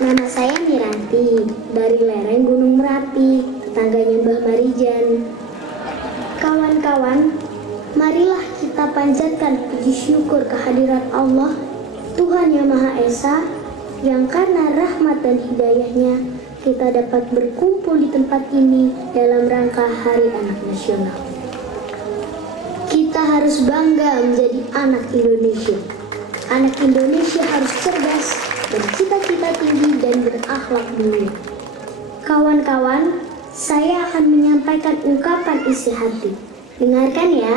Nama saya Miranti, dari lereng Gunung Merapi, tetangganya Mbah Marijan. Kawan-kawan, marilah kita panjatkan puji syukur kehadirat Allah, Tuhan Yang Maha Esa, yang karena rahmat dan hidayahnya kita dapat berkumpul di tempat ini dalam rangka Hari Anak Nasional. Kita harus bangga menjadi anak Indonesia. Anak Indonesia harus cerdas, bercita-cita tinggi dan berakhlak mulia. Kawan-kawan, saya akan menyampaikan ungkapan isi hati. Dengarkan ya.